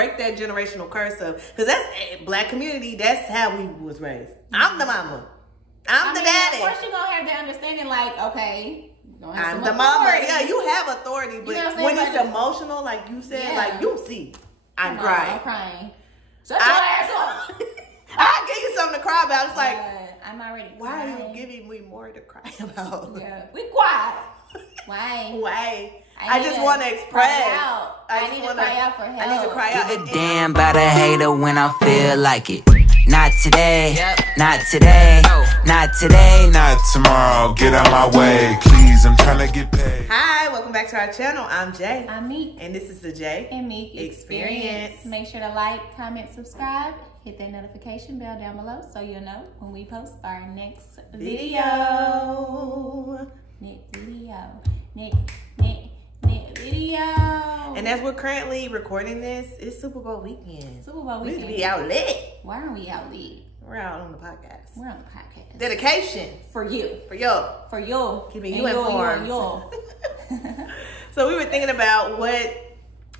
break that generational curse of, because that's Black community. That's how we was raised. I'm the mama. I'm the daddy. Of course, you're gonna have the understanding, like, okay, I'm the mama. Yeah, you have authority, but when it's emotional, like you said, like you see, I'm crying. I'm crying. Shut your ass up. I'll give you something to cry about. It's like, I'm already why crying. are you giving me more to cry about? Yeah, we quiet. Why? Why? I just want to express. I need to cry out for help. I need to cry out. Give a damn about a hater when I feel like it. Not today, not today, not today, not tomorrow. Get out my way, please. I'm trying to get paid. Hi, welcome back to our channel. I'm Jay. I'm Meek. And this is the Jay and Meek Experience. Make sure to like, comment, subscribe. Hit that notification bell down below so you'll know when we post our next video. Next video. And as we're currently recording this, it's Super Bowl weekend. Super Bowl weekend. We need to be out lit. Why aren't we out lit? We're out on the podcast. We're on the podcast. Dedication. For you. For you. For you. Keeping you informed. So we were thinking about what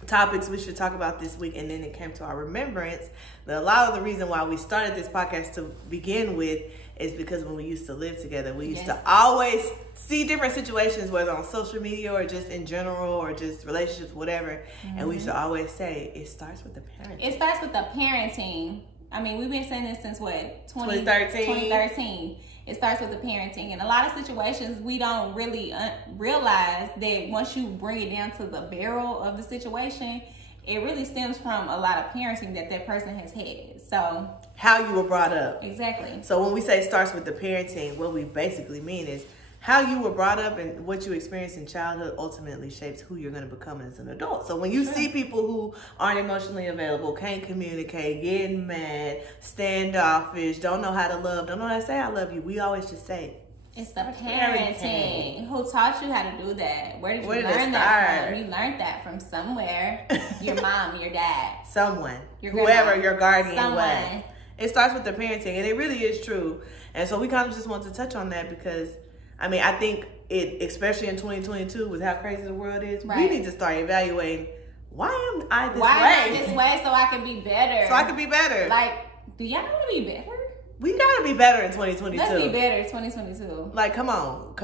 topics we should talk about this week, and then it came to our remembrance that a lot of the reason why we started this podcast to begin with is because when we used to live together, we used to always see different situations, whether on social media or just in general or just relationships, whatever. And we used to always say, it starts with the parenting. It starts with the parenting. I mean, we've been saying this since what? 2013. It starts with the parenting. In a lot of situations, we don't really realize that once you bring it down to the barrel of the situation, it really stems from a lot of parenting that person has had. So how you were brought up. Exactly. So when we say it starts with the parenting, what we basically mean is how you were brought up and what you experienced in childhood ultimately shapes who you're going to become as an adult. So when you see people who aren't emotionally available, can't communicate, getting mad, standoffish, don't know how to love, don't know how to say I love you, we always just say, it's the parenting. Who taught you how to do that? Where did you learn that from? You learned that from somewhere. Your mom, your dad. Someone. Whoever your guardian was. It starts with the parenting, and it really is true. And so we kind of just want to touch on that because, I mean, I think especially in 2022 with how crazy the world is, we need to start evaluating, why am I this way? Why am I this way so I can be better? So I can be better. Like, do y'all want to be better? We gotta be better in 2022. Let's be better in 2022. Like, come on.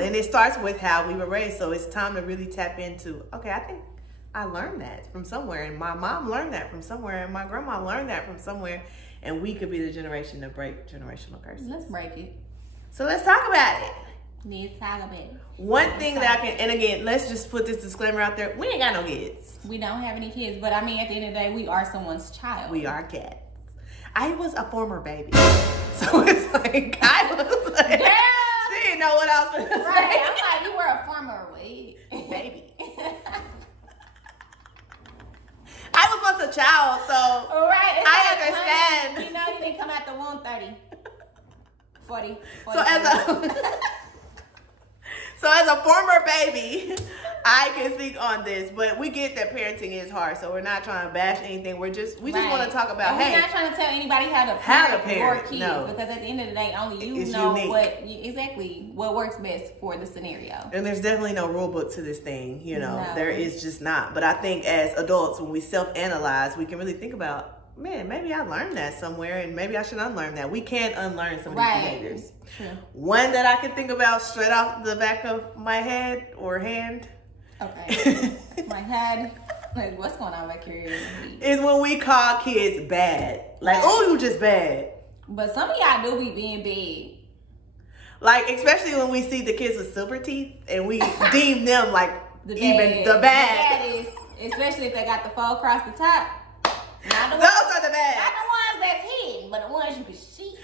And it starts with how we were raised. So it's time to really tap into, okay, I think I learned that from somewhere. And my mom learned that from somewhere. And my grandma learned that from somewhere. And we could be the generation to break generational curses. Let's break it. So let's talk about it. Let's talk about it. One thing that I can, and again, let's just put this disclaimer out there. We ain't got no kids. We don't have any kids. But I mean, at the end of the day, we are someone's child. We are cats. I was a former baby. So it's like, I was like, she didn't know what I was going to say. Right, I'm like, you were a former baby. I was once a child, so right, I understand. You know, you didn't come out the womb 30, 40. So as a former baby, I can speak on this, but we get that parenting is hard, so we're not trying to bash anything. We just want to talk about, we're not trying to tell anybody how to parent your kids, because at the end of the day, only you know what works best for the scenario. And there's definitely no rule book to this thing, there is just not. But I think as adults, when we self-analyze, we can really think about, man, maybe I learned that somewhere, and maybe I should unlearn that. We can't unlearn some of these behaviors. True. One that I can think about straight off the back of my head or hand. Okay. My head. Like, what's going on back here? Is when we call kids bad. Like, oh, you just bad. But some of y'all do be being big. Like, especially when we see the kids with silver teeth and we deem them like the bad. The baddest. Especially if they got the fold across the top. Not the Those are the bad. Not the ones that's hidden, but the ones you can see.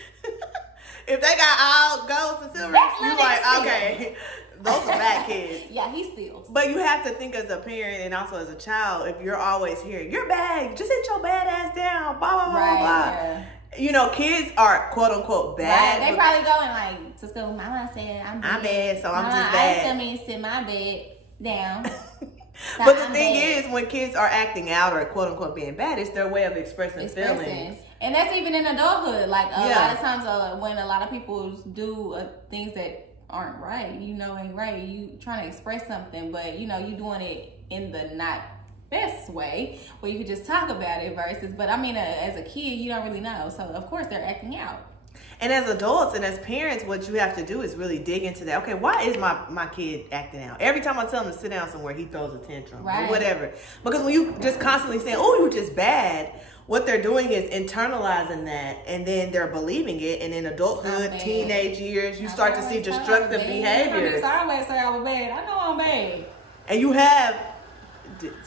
If they got all golds and silver, you like, okay, those are bad kids. Yeah, he steals. But you have to think as a parent and also as a child, if you're always hearing, you're bad, just sit your bad ass down, blah, blah, blah, blah. Yeah. Kids are quote unquote bad. Right. They probably going like to school. Mama said I'm bad. So I'm just bad. I still mean sit my bed down. But the thing is, when kids are acting out or quote unquote being bad, it's their way of expressing feelings. And that's even in adulthood. Like a lot of times when a lot of people do things that aren't right, ain't right. You trying to express something, but you doing it in the not best way where you could just talk about it versus, but I mean, as a kid, you don't really know. So, of course, they're acting out. And as adults and as parents, what you have to do is really dig into that. Okay, why is my kid acting out? Every time I tell him to sit down somewhere, he throws a tantrum or whatever. Because when you just constantly saying, oh, you were just bad, what they're doing is internalizing that, and then they're believing it. And in adulthood, teenage years, you start to see destructive behaviors. I always say I was bad. I know I'm bad. And you have...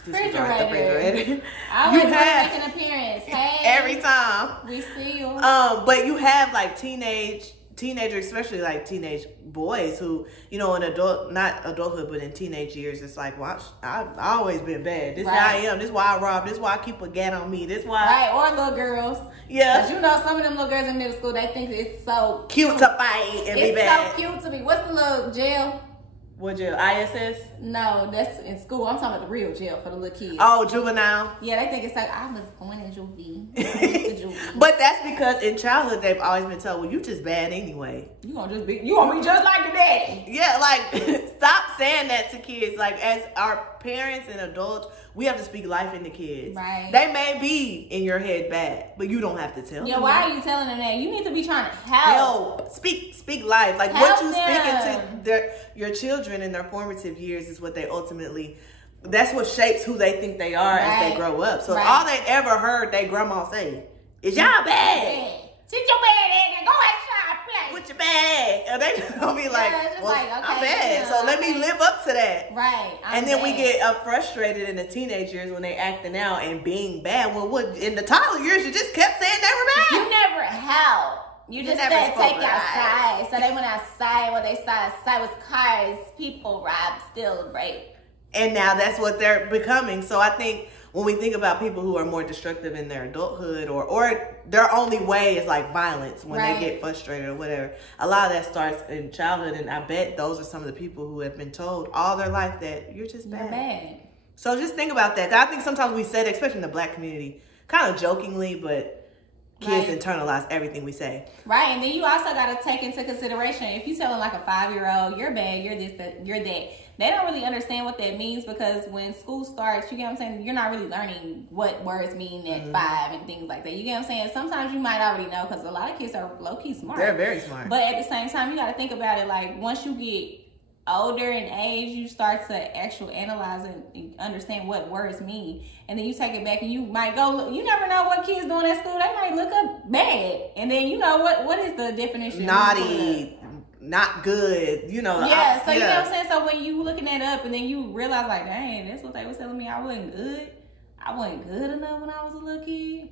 refrigerator. I always make an appearance. Hey, every time we see you. But you have like teenagers, especially like teenage boys who, you know, in not adulthood, but in teenage years, it's like, well, I've always been bad. This is how I am. This is why I rob. This is why I keep a gat on me. This is why. Right, or little girls. Yeah. Because you know, some of them little girls in middle school, they think it's so cute to fight and be bad. It's so cute to be. What's the little jail? What jail? ISS? No, that's in school. I'm talking about the real jail for the little kids. Oh, juvenile? Yeah, they think it's like, I was going to juvie. But that's because in childhood, they've always been told, well, you just bad anyway. You gonna be just like your daddy. Yeah, like, stop saying that to kids. Like, as our parents and adults, we have to speak life into kids. Right. They may be in your head bad, but you don't have to tell them. Yeah, why are you telling them that? You need to be trying to help. Speak life. Like, help what you them. speak into your children in their formative years is what they ultimately, that's what shapes who they think they are as they grow up. So if all they ever heard their grandma say is, y'all bad. Sit your bad ass and go outside play. With your bag. And they gonna be like, well, like, okay, I'm bad. So let me live up to that. Right. And then we get frustrated in the teenage years when they acting out and being bad. Well, what in the toddler years, you just kept saying they were bad. You never helped. You just said take outside. So they went outside. What they saw outside was cars, people rob, steal, rape. And now that's what they're becoming. So I think when we think about people who are more destructive in their adulthood or their only way is like violence when they get frustrated or whatever, a lot of that starts in childhood. And I bet those are some of the people who have been told all their life that you're just bad. You're bad. So just think about that. I think sometimes we say that, especially in the Black community, kind of jokingly, but kids internalize everything we say. Right, and then you also got to take into consideration, if you telling like a 5-year-old, you're bad, you're this, you're that, they don't really understand what that means because when school starts, you get what I'm saying, you're not really learning what words mean at 5 and things like that. You get what I'm saying? Sometimes you might already know because a lot of kids are low-key smart. They're very smart. But at the same time, you got to think about it like once you get older in age, you start to actually analyze and understand what words mean, and then you take it back and you might go look, you never know what kids doing at school. They might look up bad, and then you know what is the definition? Naughty, not good, you know. So you know what I'm saying. So when you looking that up and then you realize like, dang, that's what they was telling me. I wasn't good enough when I was a little kid.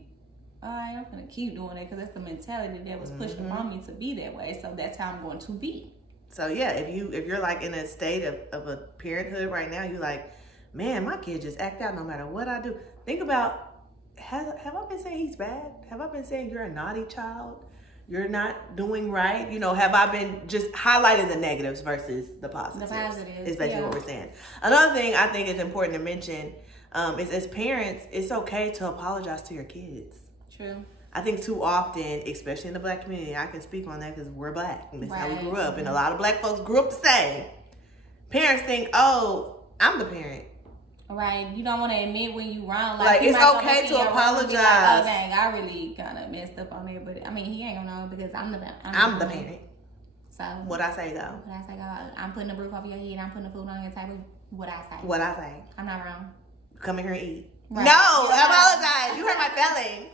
All right, I'm gonna keep doing it because that's the mentality that was pushed upon me to be that way. So that's how I'm going to be. So yeah, if you're like in a state of a parenthood right now, you're like, man, my kid just act out no matter what I do. Think about, have I been saying he's bad? Have I been saying you're a naughty child? You're not doing right? You know, have I been just highlighting the negatives versus the positives? The positives. Is basically what we're saying. Another thing I think is important to mention is as parents, it's okay to apologize to your kids. True. I think too often, especially in the Black community, I can speak on that because we're Black. And that's how we grew up. And a lot of Black folks grew up the same. Parents think, oh, I'm the parent. Right. You don't want to admit when you wrong. Like it's okay to apologize. Like, oh, dang, I really kind of messed up on there. But, I mean, he ain't going to know because I'm the parent. So. What I say, though. I'm putting the roof over your head. I'm putting the food on your table. What I say. I'm not wrong. Come in here and eat. Right. No, apologize. You hurt my feelings.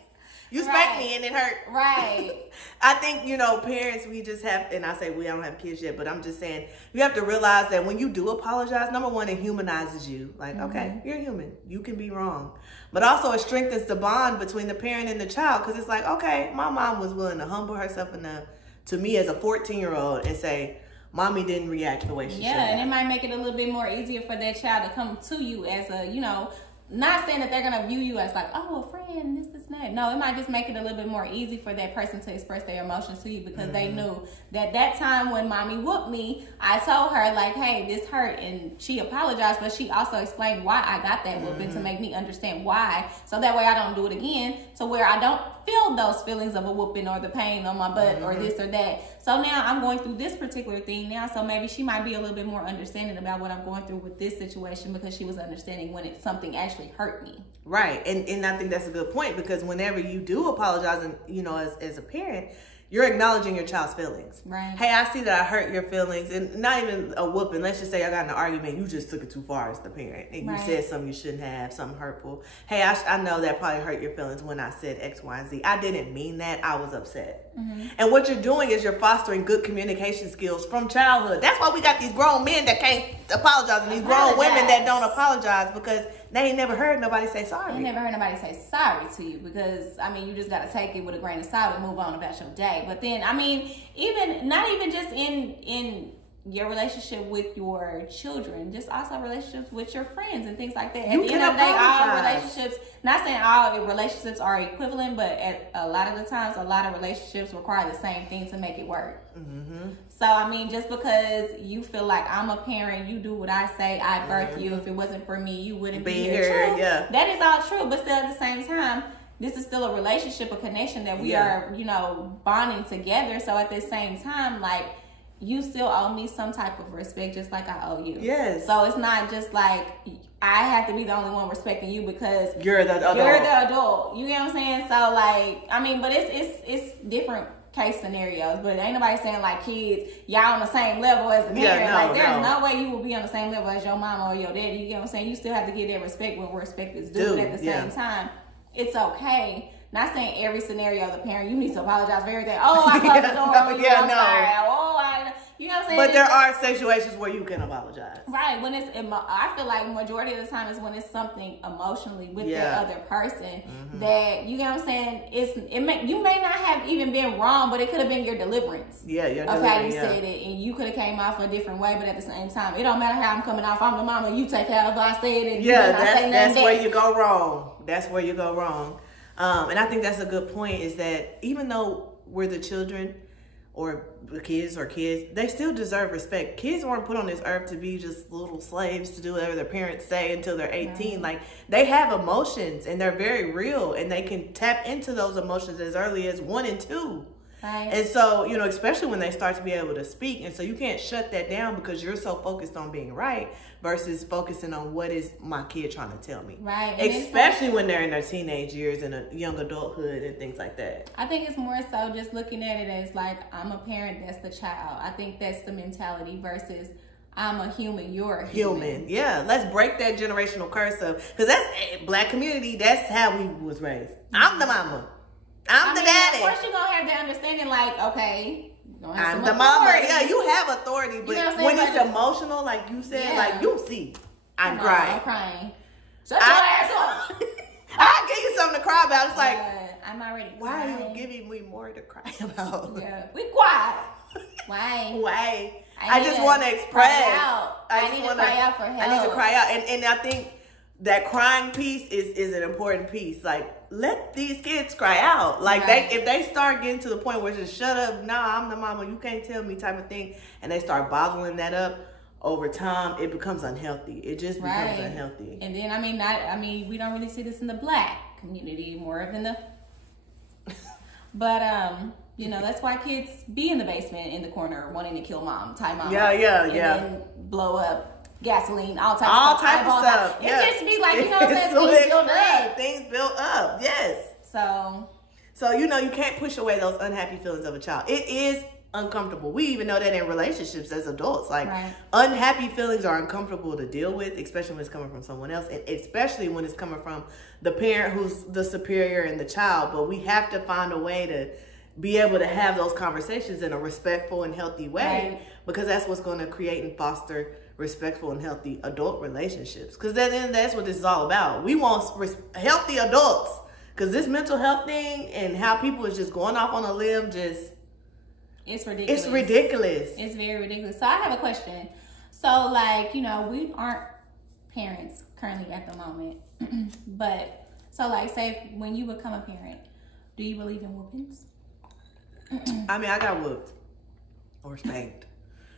You spanked me and it hurt. Right. I think, you know, parents, we just have, and I say we don't have kids yet, but I'm just saying, you have to realize that when you do apologize, number one, it humanizes you. Like, okay, you're human. You can be wrong. But also it strengthens the bond between the parent and the child because it's like, okay, my mom was willing to humble herself enough to me as a 14-year-old and say, mommy didn't react the way she should. Yeah, and it might make it a little bit more easier for that child to come to you as a, you know, not saying that they're going to view you as like, oh, a friend, this, that. No, it might just make it a little bit more easy for that person to express their emotions to you because they knew that time when mommy whooped me, I told her like, hey, this hurt. And she apologized, but she also explained why I got that whooping to make me understand why. So that way I don't do it again to where I don't feel hold those feelings of a whooping or the pain on my butt or this or that. So now I'm going through this particular thing now. So maybe she might be a little bit more understanding about what I'm going through with this situation because she was understanding when something actually hurt me. Right. And I think that's a good point, because whenever you do apologize, and you know, as a parent, you're acknowledging your child's feelings. Right. Hey, I see that I hurt your feelings, and not even a whooping. Let's just say I got in an argument. You just took it too far as the parent, and you said something you shouldn't have, something hurtful. Hey, I know that probably hurt your feelings when I said X, Y, and Z. I didn't mean that. I was upset. And what you're doing is you're fostering good communication skills from childhood. That's why we got these grown men that can't apologize, and these grown women that don't apologize, because they ain't never heard nobody say sorry. They never heard nobody say sorry to you, because, I mean, you just got to take it with a grain of salt and move on about your day. But then, I mean, not even just in your relationship with your children, just also relationships with your friends and things like that. At the end of the day, all relationships, not saying all relationships are equivalent, but at a lot of the times, a lot of relationships require the same thing to make it work. So, I mean, just because you feel like I'm a parent, you do what I say, I birthed you. If it wasn't for me, you wouldn't be here. True. Yeah. That is all true, but still at the same time, this is still a relationship, a connection that we are, you know, bonding together. So at the same time, like, you still owe me some type of respect, just like I owe you. Yes. So it's not just like I have to be the only one respecting you because you're the adult. You're the adult. You get what I'm saying? So like, I mean, but it's different case scenarios. But ain't nobody saying like kids, y'all on the same level as the parent. Like there's no way you will be on the same level as your mama or your daddy. You get what I'm saying? You still have to give that respect when respect is due. But at the same time, it's okay. Not saying every scenario the parent, you need to apologize for everything. Oh, I closed the door. I'm sorry. Oh, you know what I'm saying? But there are situations where you can apologize. Right. When I feel like majority of the time is when it's something emotionally with the other person that, you know what I'm saying? You may not have even been wrong, but it could have been your deliverance. Yeah, your deliverance. Of how you said it. And you could have came off a different way, but at the same time, it don't matter how I'm coming off. I'm the mama. You take care of what I said. And that's where you go wrong. That's where you go wrong. And I think that's a good point, is that even though we're the children or the kids, they still deserve respect. Kids weren't put on this earth to be just little slaves to do whatever their parents say until they're 18. Right. Like, they have emotions, and they're very real, and they can tap into those emotions as early as 1 and 2. Right. And so, you know, especially when they start to be able to speak. And so you can't shut that down because you're so focused on being right versus focusing on what is my kid trying to tell me. Right. And especially when they're in their teenage years and a young adulthood and things like that. I think it's more so just looking at it as like, I'm a parent, that's the child. I think that's the mentality versus I'm a human, you're a human. Yeah. Let's break that generational curse of, because that's Black community, that's how we was raised. I'm the mama. I'm the daddy. Of course, you're going to have the understanding, like, okay, I'm the mama. Yeah, you have authority, but when it's emotional, like you said, like, you see, I'm crying. I'm crying. Shut your ass up. I'll give you something to cry about. It's like, I'm already crying. Why are you giving me more to cry about? Yeah, we quiet. Why? I just want to express. I need to cry out for help. I need to cry out. And I think that crying piece is an important piece. Like, let these kids cry out. Like, if they start getting to the point where it's just shut up, nah, I'm the mama, you can't tell me type of thing, and they start bottling that up, over time it becomes unhealthy. It just becomes unhealthy. And then we don't really see this in the Black community more than the but you know, that's why kids be in the basement in the corner wanting to kill mom, tie mom. And then blow up gasoline, all type of stuff. It just be like, you know what I'm saying? Things built up. Yes. So you know, you can't push away those unhappy feelings of a child. It is uncomfortable. We even know that in relationships as adults. Like, unhappy feelings are uncomfortable to deal with, especially when it's coming from someone else, and especially when it's coming from the parent who's the superior and the child. But we have to find a way to be able to have those conversations in a respectful and healthy way, because that's what's going to create and foster respectful and healthy adult relationships. Because then that's what this is all about. We want healthy adults, because this mental health thing and how people is just going off on a limb, it's ridiculous. It's ridiculous. It's very ridiculous. So I have a question. So, like, you know, we aren't parents currently at the moment, but so, like, say when you become a parent, do you believe in whoopings? I mean, I got whooped or spanked.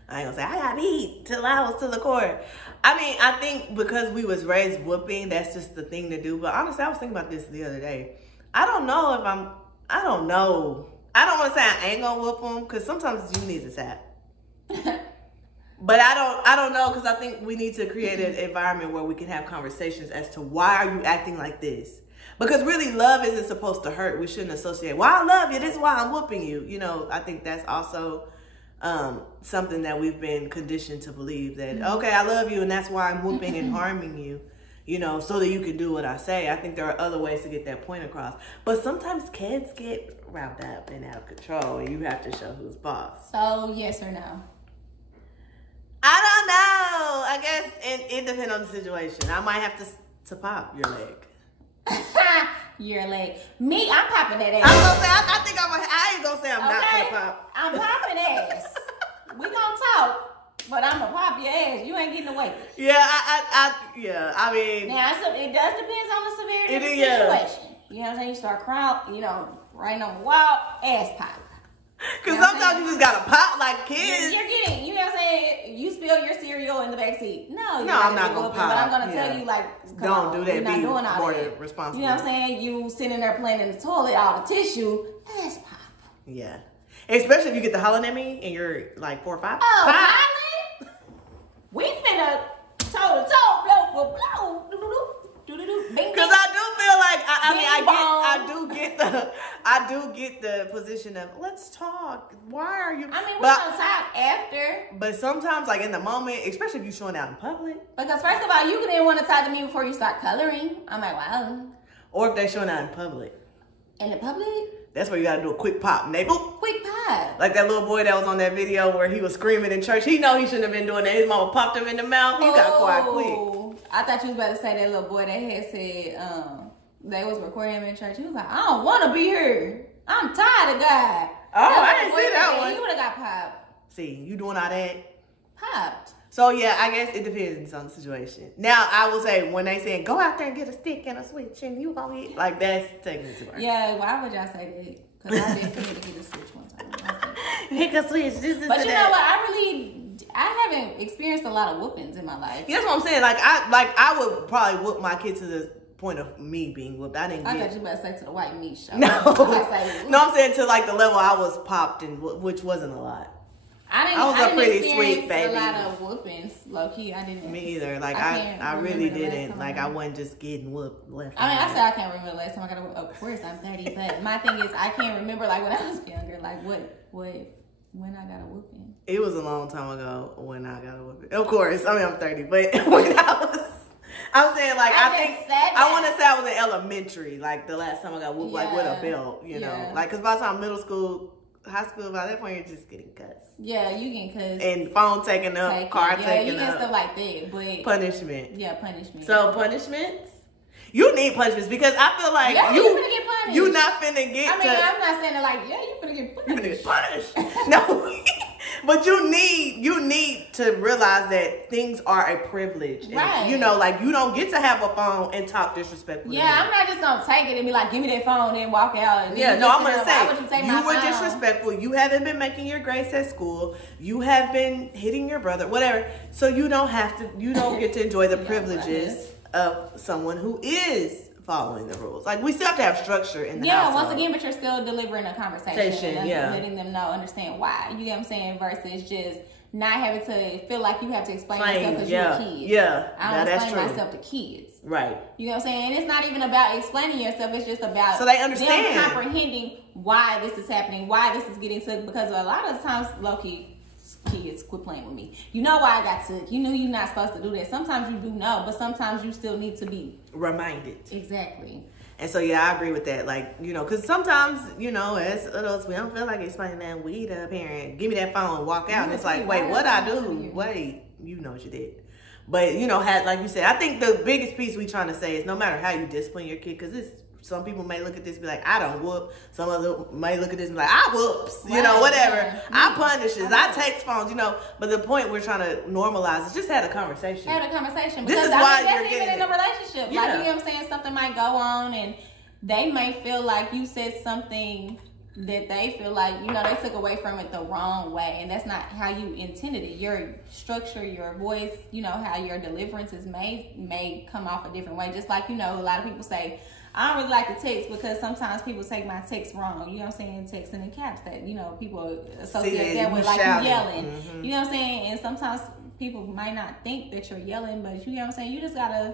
I ain't gonna say I got beat till I was to the court. I mean, I think because we was raised whooping, that's just the thing to do. But honestly, I was thinking about this the other day. I don't know if I'm I don't know. I don't want to say I ain't gonna whoop them because sometimes you need a tap. But I don't know, because I think we need to create an environment where we can have conversations as to why are you acting like this? Because really, love isn't supposed to hurt. We shouldn't associate, well, I love you, this is why I'm whooping you. You know, I think that's also something that we've been conditioned to believe, that, okay, I love you and that's why I'm whooping and harming you, you know, so that you can do what I say. I think there are other ways to get that point across. But sometimes kids get riled up and out of control, and you have to show who's boss. So, yes or no? I don't know. I guess it depends on the situation. I might have to pop your leg. Your leg. Me, I'm popping that ass. I'm gonna say, I think I ain't gonna say I'm not Okay, gonna pop. I'm popping ass. We gonna talk, but I'm gonna pop your ass. You ain't getting away. Yeah, I mean. Now, so it does depend on the severity of the situation. You know what I'm saying? You start crying, you know, right on the wall, ass pop. Because sometimes you just gotta pop like kids. You're getting, you know what I'm saying? You spill your cereal in the backseat. No, I'm not gonna pop. But I'm gonna tell you, like, don't do that. You're not Be doing all more that. responsible. You know what I'm saying? You sitting there playing in the toilet, all the tissue, ass pop. Yeah. Especially if you get the hollering at me and you're like 4 or 5. Oh, pop. hollering? We finna toe to toe, blow for blow. Because I do feel like I do get the position of, let's talk. Why are you? I mean, we're gonna talk after. But sometimes, like in the moment, especially if you're showing out in public. Because first of all, you didn't want to talk to me before you start coloring. I'm like, wow. Or if they're showing out in public. In the public? That's where you gotta do a quick pop. And they boop. Quick pop. Like that little boy that was on that video where he was screaming in church. He know he shouldn't have been doing that. His mama popped him in the mouth. He got quiet quick. I thought you was about to say that little boy that had said they was recording him in church. He was like, I don't want to be here. I'm tired of God. Oh, I didn't see that one. He would have got popped. See, you doing all that? Popped. So yeah, I guess it depends on the situation. Now I will say, when they saying go out there and get a stick and a switch and you gonna get, like, that's taking it too far. Yeah, why would y'all say that? Because I did forget to get a switch one time. Hit a switch. But you know what? I haven't experienced a lot of whoopings in my life. Yeah, that's what I'm saying. I would probably whoop my kid to the point of me being whooped. I thought you better say to the white meat show. No, I'm saying to like the level I was popped, and which wasn't a lot. I was a pretty sweet baby. A lot of whoopings, low key. I didn't. Me either. Like I really didn't. Like I wasn't just getting whooped left. I mean, I said I can't remember the last time I got a whoop. Of course, I'm 30, but my thing is I can't remember like when I was younger. Like when I got a whooping. It was a long time ago when I got a whooping. Of course, I mean I'm 30, but when I'm saying, like, I want to say I was in elementary, like the last time I got whooped, like with a belt, you know, like, because by the time middle school, high school, by that point you're just getting cussed. Yeah, you getting cussed. And phone taken up, car taken up. Yeah, you get stuff like that, but punishment. Yeah, punishment. So punishments. You need punishments because I feel like you finna get punished. You not finna get. I mean, I'm not saying it like, yeah, you finna get punished. You finna get punished. No, but you need to realize that things are a privilege. Right. And, you know, like you don't get to have a phone and talk disrespectfully. Yeah, I'm not just gonna take it and be like, give me that phone and walk out. And yeah, no, I'm gonna say you were disrespectful. You haven't been making your grades at school. You have been hitting your brother, whatever. So you don't have to. You don't get to enjoy the privileges of someone who is following the rules. Like, we still have to have structure in the household. Once again, but you're still delivering a conversation and letting them know, understand why. You get what I'm saying? Versus just not having to feel like you have to explain yourself because you're a kid. Yeah, I don't explain myself to kids. Right. You know what I'm saying? And it's not even about explaining yourself. It's just about so they understand. Them comprehending why this is happening, why this is getting took. Because a lot of times, low-key, kids, quit playing with me. You know why I got took. You knew you're not supposed to do that. Sometimes you do know, but sometimes you still need to be reminded. Exactly. And so, yeah, I agree with that. Like, you know, because sometimes, you know, as adults, we don't feel like explaining that. We the parent, give me that phone and walk out. And it's like, wait, what I do? Wait, you know what you did. But, you know, like you said, I think the biggest piece we trying to say is no matter how you discipline your kid, because it's, some people may look at this and be like, I don't whoop. Some other may look at this and be like, I whoops. You know, whatever. Yeah. I punishes. I take phones, you know. But the point we're trying to normalize is just have a conversation. Have a conversation. This because is why that's you're even in a relationship. Yeah. Like, you know what I'm saying? Something might go on and they may feel like you said something that they feel like, you know, they took away from it the wrong way. And that's not how you intended it. Your structure, your voice, you know, how your deliverance is may come off a different way. Just like, you know, a lot of people say, I don't really like to text because sometimes people take my text wrong. You know what I'm saying? Texting in caps that, you know, people associate that with like you yelling. Mm-hmm. You know what I'm saying? And sometimes people might not think that you're yelling, but you know what I'm saying? You just gotta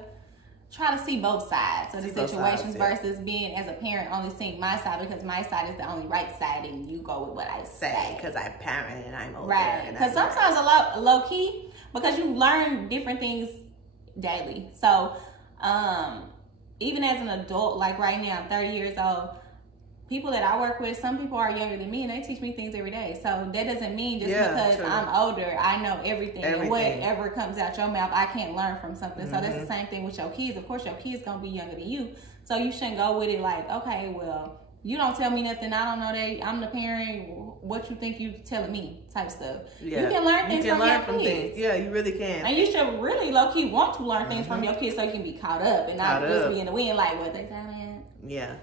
try to see both sides of the situations versus being, as a parent, only seeing my side because my side is the only right side and you go with what I say. Because I'm parent and I'm older. Right. Because sometimes a low key, because you learn different things daily. So, even as an adult, like right now, I'm 30 years old, people that I work with, some people are younger than me and they teach me things every day. So that doesn't mean just because I'm older, I know everything. And whatever comes out your mouth, I can't learn from something. So that's the same thing with your kids. Of course, your kids going to be younger than you. So you shouldn't go with it like, okay, well, you don't tell me nothing. I don't know that I'm the parent. What you think you telling me type stuff. Yeah. You can learn things from your kids. Yeah, you really can. And you should really low-key want to learn things from your kids so you can be caught up and not just be in the wind like what they saying. Yeah.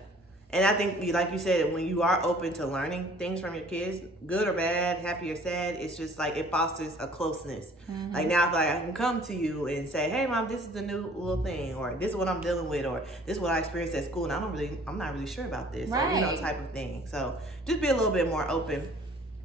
And I think, like you said, when you are open to learning things from your kids, good or bad, happy or sad, it's just like it fosters a closeness. Mm-hmm. Like now I feel like I can come to you and say, hey, Mom, this is the new little thing, or this is what I'm dealing with, or this is what I experienced at school, and I'm not really sure about this, or, you know, type of thing. So just be a little bit more open.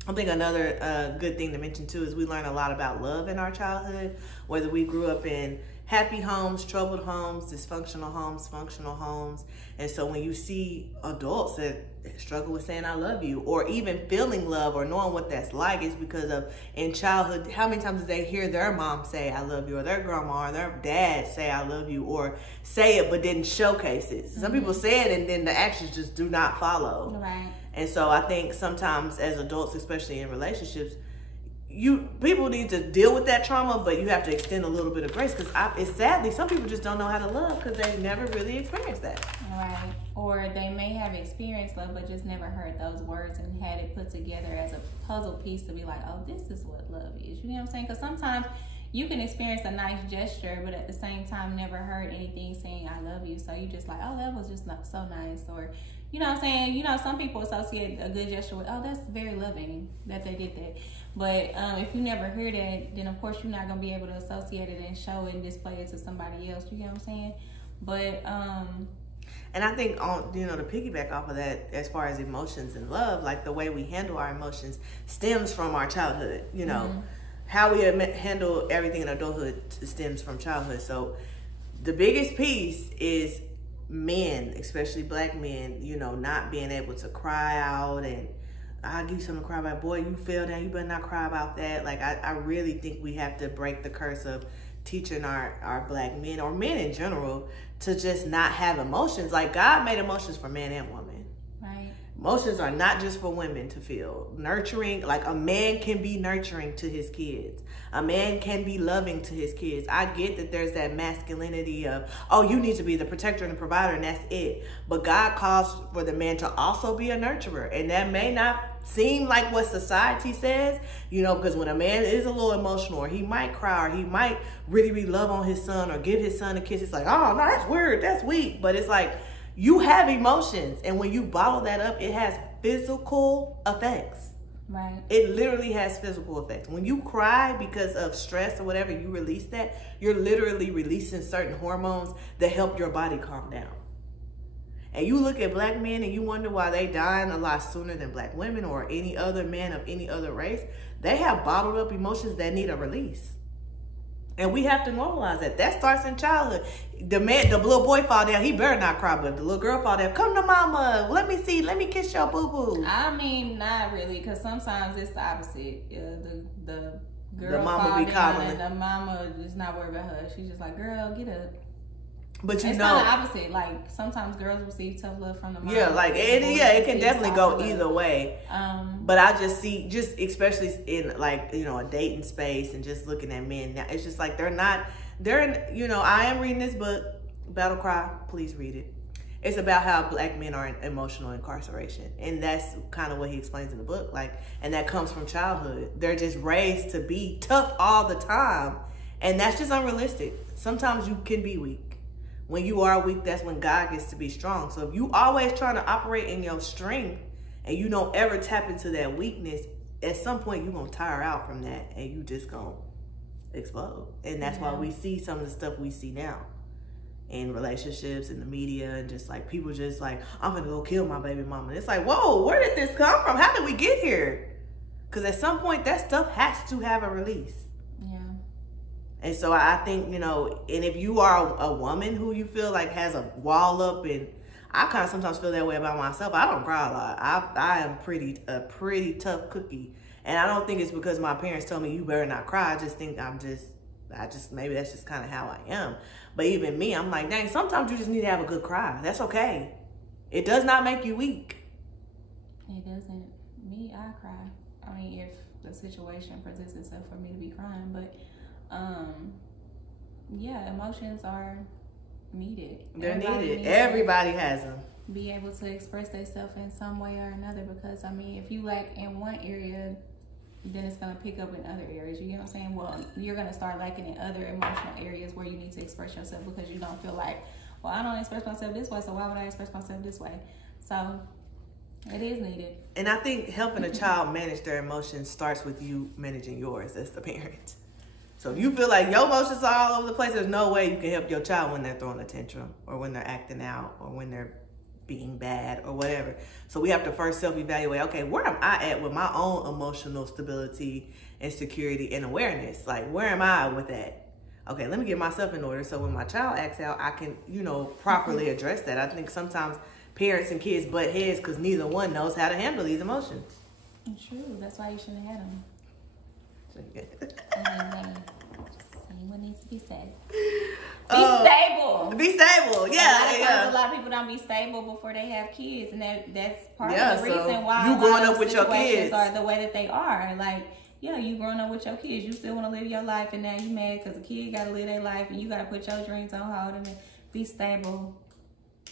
I think another good thing to mention, too, is we learn a lot about love in our childhood, whether we grew up in happy homes, troubled homes, dysfunctional homes, functional homes. And so when you see adults that struggle with saying I love you, or even feeling love or knowing what that's like, it's because of in childhood, how many times did they hear their mom say I love you, or their grandma or their dad say I love you, or say it but didn't showcase it. Some people say it and then the actions just do not follow. Right. And so I think sometimes as adults, especially in relationships, people need to deal with that trauma, but you have to extend a little bit of grace because it's sadly some people just don't know how to love because they've never really experienced that. Right. Or they may have experienced love but just never heard those words and had it put together as a puzzle piece to be like, oh, this is what love is. You know what I'm saying? Because sometimes you can experience a nice gesture, but at the same time never heard anything saying I love you. So you just like, oh, that was just not so nice. Or, you know what I'm saying? You know, some people associate a good gesture with, oh, that's very loving that they did that. But if you never hear that, then of course you're not going to be able to associate it and show it and display it to somebody else. You get what I'm saying? But and I think on to piggyback off of that, as far as emotions and love, like the way we handle our emotions stems from our childhood. You know, how we handle everything in adulthood stems from childhood. So the biggest piece is men, especially black men, not being able to cry out and I'll give you something to cry about. Boy, you fell down, you better not cry about that. Like, I really think we have to break the curse of teaching our black men, or men in general, to just not have emotions. Like, God made emotions for man and woman. Right. Emotions are not just for women to feel. Nurturing, like a man can be nurturing to his kids. A man can be loving to his kids. I get that there's that masculinity of, oh, you need to be the protector and the provider and that's it. But God calls for the man to also be a nurturer. And that may not seem like what society says, because when a man is a little emotional, or he might cry, or he might really, really love on his son or give his son a kiss, it's like, oh, no, that's weird, that's weak. But it's like, you have emotions, and when you bottle that up, it has physical effects. Right. It literally has physical effects. When you cry because of stress or whatever, you release that, you're literally releasing certain hormones that help your body calm down. And you look at black men and you wonder why they dying a lot sooner than black women or any other man of any other race. They have bottled up emotions that need a release. And we have to normalize that. That starts in childhood. The little boy fall down, he better not cry, but the little girl fall down, come to mama, let me kiss your boo-boo. I mean, not really, because sometimes it's the opposite. The girl the mama fall be down coddling. and the mama is not worried about her. She's just like, girl, get up. But it's kind of opposite. Like, sometimes girls receive tough love from the mom. Yeah, like, it can definitely go either way. But I just see, especially in, like, a dating space and just looking at men now, it's just like I am reading this book, Battle Cry, please read it. It's about how black men are in emotional incarceration. And that's kind of what he explains in the book. Like, and that comes from childhood. They're just raised to be tough all the time. And that's just unrealistic. Sometimes you can be weak. When you are weak, that's when God gets to be strong. So if you always trying to operate in your strength and you don't ever tap into that weakness, at some point you're going to tire out from that and you just going to explode. And that's why we see some of the stuff we see now. in relationships, in the media, and just like people just like, I'm gonna go kill my baby mama. And it's like, whoa, where did this come from? How did we get here? Because at some point that stuff has to have a release. Yeah. And so I think, you know, and if you are a woman who you feel like has a wall up, and I kind of sometimes feel that way about myself. I don't cry a lot. I am a pretty tough cookie. And I don't think it's because my parents tell me you better not cry. I just think maybe that's just kind of how I am. But even me, I'm like, dang, sometimes you just need to have a good cry. That's okay. It does not make you weak. It doesn't. Me, I cry. I mean, if the situation presents itself for me to be crying, but yeah, emotions are needed. They're needed. Everybody has them. Be able to express themselves in some way or another, because I mean, if you lack in one area, then it's going to pick up in other areas. You know what I'm saying? Well, you're going to start lacking in other emotional areas where you need to express yourself, because you don't feel like, well, I don't express myself this way, so why would I express myself this way? So it is needed. And I think helping a child manage their emotions starts with you managing yours as the parent. So if you feel like your emotions are all over the place, there's no way you can help your child when they're throwing a tantrum or when they're acting out or when they're being bad or whatever. So we have to first self-evaluate, okay, where am I at with my own emotional stability and security and awareness? Like, where am I with that? Okay, let me get myself in order so when my child acts out, I can, you know, properly address that. I think sometimes parents and kids butt heads because neither one knows how to handle these emotions. True, that's why you shouldn't have had them. Saying what needs to be said. Be stable. Be stable. Yeah. A lot of people don't be stable before they have kids, and that's part of the reason why you growing up with your kids are the way that they are. Like, yeah, you growing up with your kids, you still want to live your life, and now you mad because the kid got to live their life, and you got to put your dreams on hold and be stable.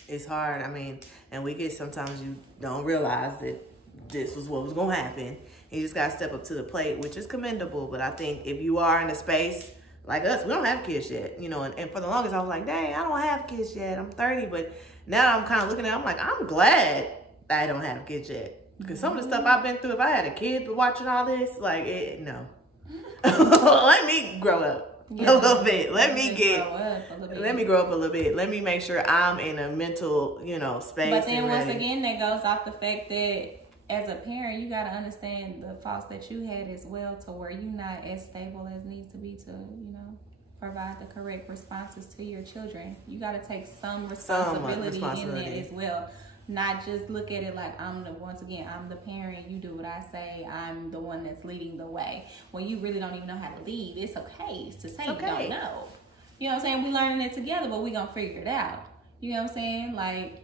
It's hard. I mean, and we get sometimes you don't realize that this was what was gonna happen. You just gotta step up to the plate, which is commendable. But I think if you are in a space like us, we don't have kids yet, you know, and for the longest I was like, dang, I don't have kids yet. I'm 30, but now I'm kind of looking at it, I'm like, I'm glad I don't have kids yet. Because some of the stuff I've been through, if I had a kid watching all this, like, no. Let me grow up a little bit. Let me grow up a little bit. Let me make sure I'm in a mental, you know, space. But then once again, that goes off the fact that as a parent, you got to understand the faults that you had as well, to where you're not as stable as needs to be to, you know, provide the correct responses to your children. You got to take some responsibility in that as well. Not just look at it like I'm the parent, you do what I say, I'm the one that's leading the way. When you really don't even know how to lead, it's okay to say you don't know. You know what I'm saying? We learning it together, but we gonna figure it out. You know what I'm saying? Like,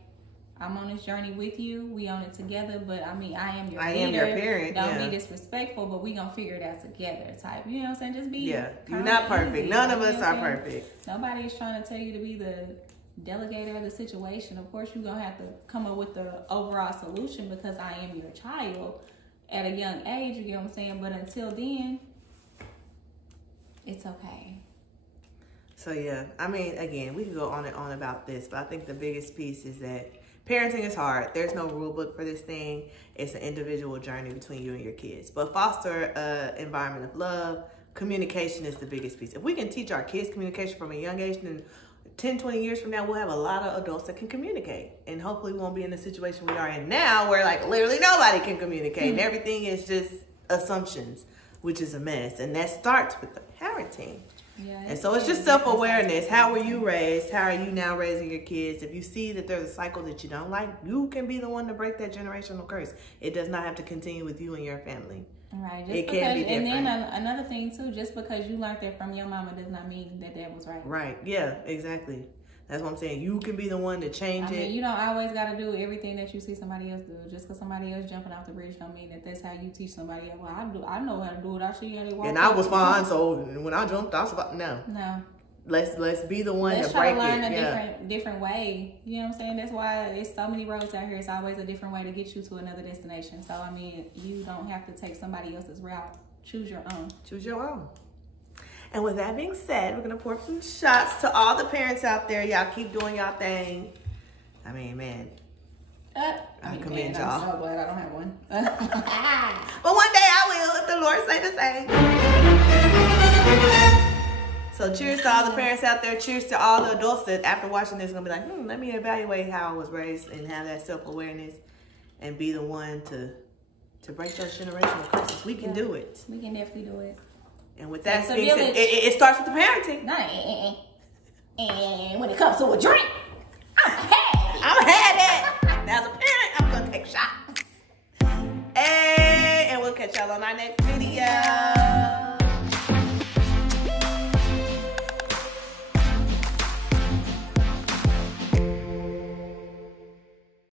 I'm on this journey with you. We on it together, but I mean, I am your leader. Am your parent. Don't be disrespectful, but we gonna figure it out together type. You know what I'm saying? Just be. Yeah, you're not perfect. Easy. None of us are perfect. Nobody is trying to tell you to be the delegator of the situation. Of course, you're gonna have to come up with the overall solution, because I am your child at a young age. You get what I'm saying? But until then, it's okay. So yeah, I mean, again, we can go on and on about this, but I think the biggest piece is that parenting is hard. There's no rule book for this thing. It's an individual journey between you and your kids. But foster an environment of love. Communication is the biggest piece. If we can teach our kids communication from a young age, then 10, 20 years from now, we'll have a lot of adults that can communicate. And hopefully we won't be in the situation we are in now, where like literally nobody can communicate and everything is just assumptions, which is a mess. And that starts with the parenting. Yeah, and so it's just self-awareness. How were you raised? How are you now raising your kids? If you see that there's a cycle that you don't like, you can be the one to break that generational curse. It does not have to continue with you and your family. Right. It can be different. And then another thing too, just because you learned that from your mama does not mean that that was right. Right. Yeah, exactly. That's what I'm saying. You can be the one to change it. I mean, you don't always got to do everything that you see somebody else do. Just because somebody else jumping off the bridge don't mean that that's how you teach somebody else. Well, I know how to do it. I see how they walk. And I was fine, so when I jumped, I was about no. Let's be the one to break it. Let's try to learn a different way. You know what I'm saying? That's why there's so many roads out here. It's always a different way to get you to another destination. So I mean, you don't have to take somebody else's route. Choose your own. Choose your own. And with that being said, we're going to pour some shots to all the parents out there. Y'all keep doing y'all thing. I mean, man. I commend y'all. I'm so glad I don't have one. But one day I will, if the Lord say the same. So cheers to all the parents out there. Cheers to all the adults that after watching this are going to be like, let me evaluate how I was raised and have that self-awareness and be the one to break those generational curses. We can do it. We can definitely do it. And with that being said, it starts with the parenting. And when it comes to a drink, I'm had it. Now as a parent, I'm going to take shots. Hey, and we'll catch y'all on our next video.